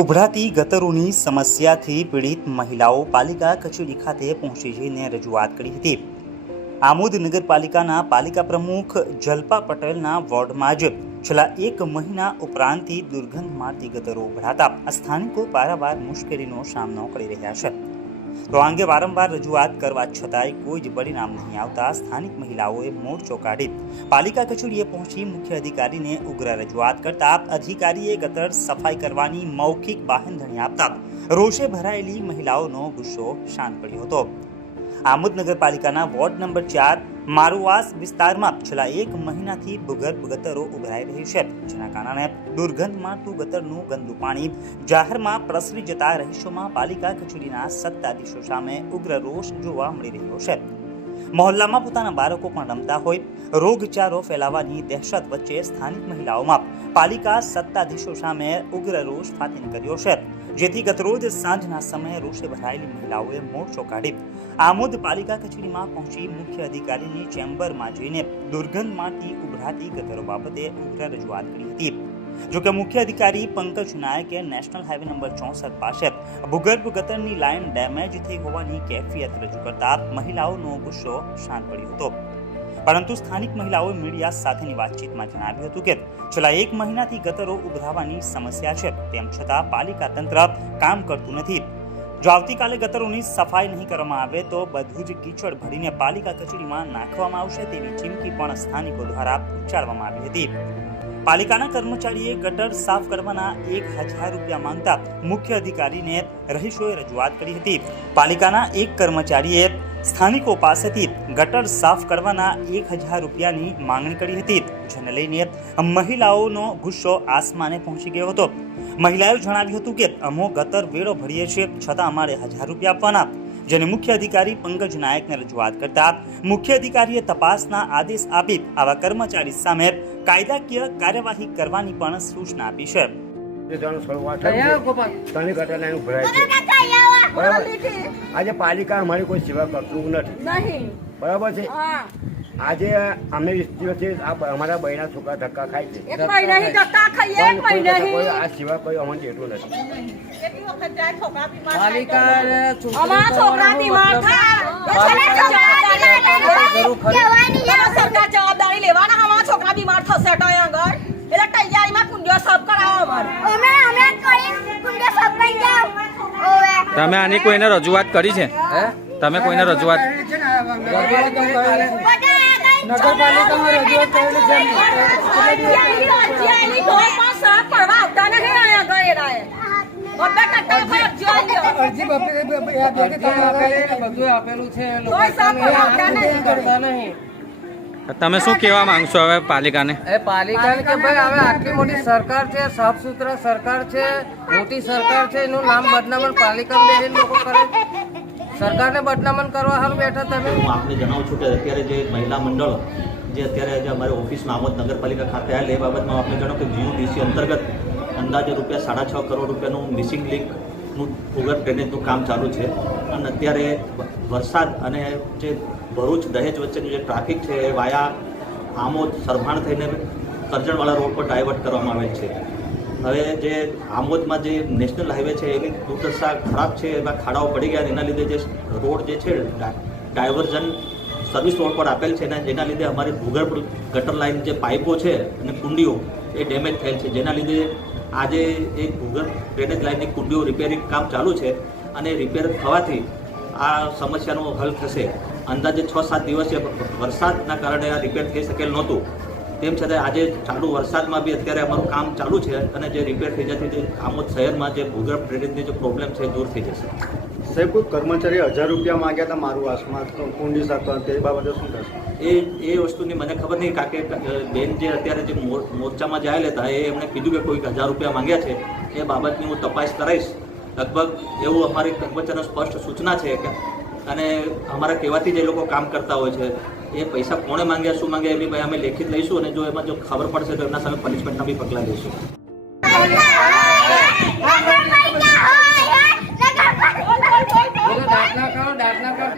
ઉભરાતી ગતરોની સમસ્યાથી પીડિત મહિલાઓ પાલિકા કચેરી ખાતે પહોંચી જઈને રજૂઆત કરી હતી. આમોદ નગરપાલિકાના પાલિકા પ્રમુખ જલ્પા પટેલના વોર્ડમાં જ છેલ્લા એક મહિના ઉપરાંતથી દુર્ગંધ મારતી ગતરો ઉભરાતા સ્થાનિકો પારાવાર મુશ્કેલીનો સામનો કરી રહ્યા છે. તો આ અંગે વારંવાર રજૂઆત કરવા છતાંય કોઈ જ પરિણામ નહીં આવતા સ્થાનિક મહિલાઓએ મોરચો કાઢી પાલિકા કચેરીએ પહોંચી મુખ્ય અધિકારીને ઉગ્ર રજૂઆત કરતા અધિકારીએ ગતર સફાઈ કરવાની મૌખિક બાહેંધણી આપતા રોષે ભરાયેલી મહિલાઓનો ગુસ્સો શાંત પડ્યો હતો. આમોદ નગરપાલિકાના વોર્ડ નંબર ચાર મારુવાસ વિસ્તારમાં છેલ્લા એક મહિનાથી ભૂગર્ભ ગટરો ઉભરાઈ રહી છે, જેના કારણે દુર્ગંધ મારતું ગટરનું ગંદુ પાણી જાહેરમાં પ્રસરી જતા રહીશોમાં પાલિકા કચેરીના સત્તાધીશો સામે ઉગ્ર રોષ જોવા મળી રહ્યો છે. મહોલ્લામાં પોતાના બાળકો પણ રમતા હોય રોગચારો ફેલાવાની દહેશત વચ્ચે સ્થાનિક મહિલાઓમાં પાલિકા સત્તાધીશો સામે ઉગ્ર રોષ ફાતીન કર્યો છે. જેથી ગતરોજ સાંજના સમયે રોષે ભરાયેલી મહિલાઓએ મોરચો કાઢી. આમોદ પાલિકા કચેરીમાં પહોંચી મુખ્ય અધિકારીની ચેમ્બરમાં જઈને દુર્ગંધ મારતી ઉભરાતી ગતરો બાબતે ઉગ્ર રજૂઆત કરી હતી. જોકે મુખ્ય અધિકારી પંકજ નાયકે નેશનલ હાઈવે નંબર ચોસઠ પાસે ભૂગર્ભ ગતરની લાઇન ડેમેજ થઈ હોવાની કેફિયત રજૂ કરતા મહિલાઓનો ગુસ્સો શાંત પડ્યો હતો. પરંતુ સ્થાનિક મહિલાઓએ મીડિયા સાથેની વાતચીતમાં જણાવ્યું હતું કે છેલ્લા એક મહિનાથી ગટરો ઉભરાવાની સમસ્યા છે, તેમ છતાં પાલિકા તંત્ર કામ કરતું નથી. જો આવતીકાલે ગટરોની સફાઈ નહીં કરવામાં આવે, તો બધું જ કીચડ ભરીને પાલિકા કચેરીમાં નાખવામાં આવશે તેવી ચીમકી પણ સ્થાનિકો દ્વારા ઉચ્ચારવામાં આવી હતી. પાલિકાના કર્મચારીએ ગટર સાફ કરવાના એક હજાર રૂપિયા માંગતા મુખ્ય અધિકારીને રહીશોએ રજૂઆત કરી હતી. પાલિકાના એક કર્મચારીએ સ્થાનિકો પાસેથી ગટર સાફ કરવાના એક હજાર રૂપિયાની માંગણી કરી હતી જેને લઈને મહિલાઓનો ગુસ્સો આસમાને પહોંચી ગયો હતો. મહિલાએ જણાવ્યું હતું કે અમો ગટર વેળો ભરીએ છીએ છતાં અમારે હજાર રૂપિયા આપવાના. જેને મુખ્ય અધિકારી પંકજ નાયકને રજૂઆત કરતા મુખ્ય અધિકારીએ તપાસના આદેશ આપી આવા કર્મચારી સામે કાયદાકીય કાર્યવાહી કરવાની પણ સૂચના આપી છે. બરાબર? આજે પાલિકા અમારી કોઈ સેવા કરતું નથી. બરાબર છે? આજે અમે વીસ દિવસથી અમારા બહેના છોકરા ધક્કા ખાય છે. આ સિવાય કોઈ અમને દેતું નથી. જવાબદારી લેવાના અમારા છોકરા બીમાર થશે એટલે તૈયારીમાં કુંડીઓ સાફ કરાવો અમારે અમે અમે કરી કુંડે સપાઈ જાવ ઓવે તમે આની કોઈને રજૂઆત કરી છે? તમે કોઈને રજૂઆત. અરજી આપેલું છે તમે શું કહેવા માંગશો હવે પાલિકાને? એ પાલિકાને કે ભાઈ હવે આટલી મોટી સરકાર છે સાફ સુથરા સરકાર છે મોટી સરકાર છે એનું નામ બદનામણ પાલિકામાં બેસીને લોકો કરે સરકારને બદનામણ કરવા હાલ બેઠા તમે. હું આપને જણાવું છું કે અત્યારે જે મહિલા મંડળ જે અત્યારે જે અમારી ઓફિસમાં આમોદ નગરપાલિકા ખાતે આવેલ એ બાબતમાં આપને જણાવું કે જીયુડીસી અંતર્ગત અંદાજે રૂપિયા સાડા છ કરોડ રૂપિયાનું મિસિંગ લિંકનું ભૂગર્ભ ડ્રેનેજનું કામ ચાલુ છે. અને અત્યારે વરસાદ અને જે ભરૂચ, દહેજ વચ્ચેનું જે ટ્રાફિક છે એ વાયા આમોદ સરભાણ થઈને કરજણવાળા રોડ પર ડાયવર્ટ કરવામાં આવેલ છે. હવે જે આમોદમાં જે નેશનલ હાઈવે છે એની દુર્દશા ખરાબ છે, એમાં ખાડાઓ પડી ગયા એના લીધે જે રોડ જે છે ડાયવર્ઝન સર્વિસ રોડ પર આપેલ છે ને જેના લીધે અમારી ભૂગર્ભ ગટર લાઈન જે પાઇપો છે અને કુંડીઓ એ ડેમેજ થયેલ છે. જેના લીધે આજે એ ભૂગર્ભ ડ્રેનેજ લાઈનની કુંડીઓ રિપેરિંગ કામ ચાલુ છે અને રિપેર થવાથી આ સમસ્યાનો હલ થશે. અંદાજે છ સાત દિવસે વરસાદના કારણે આ રિપેર થઈ શકેલ નહોતું. તેમ છતાં આજે ચાલુ વરસાદમાં બી અત્યારે અમારું કામ ચાલુ છે અને જે રિપેર થઈ જતી જે આમોદ શહેરમાં જે ભૂગર્ભ ડ્રેનેજની જે પ્રોબ્લેમ છે દૂર થઈ જશે. સાહેબ, કોઈ કર્મચારી હજાર રૂપિયા માગ્યા હતા મારું આસમાં કુંડી સાફ તે બાબતે શું થશે? એ એ વસ્તુની મને ખબર નહીં કારણ કે બેન જે અત્યારે જે મોર- મોરચામાં જે હતા એ એમણે કીધું કે કોઈક હજાર રૂપિયા માંગ્યા છે. એ બાબતની હું તપાસ કરાઈશ લગભગ એવું અમારી કર્મચારીનો સ્પષ્ટ સૂચના છે કે અને અમારા કહેવાથી જે લોકો કામ કરતા હોય છે એ પૈસા કોણે માંગ્યા શું માંગ્યા એની ભાઈ અમે લેખિત લઈશું અને જો એમાં જો ખબર પડશે તો એમના સામે પનિશમેન્ટના બી પગલાં લઈશું. દાખલા કરો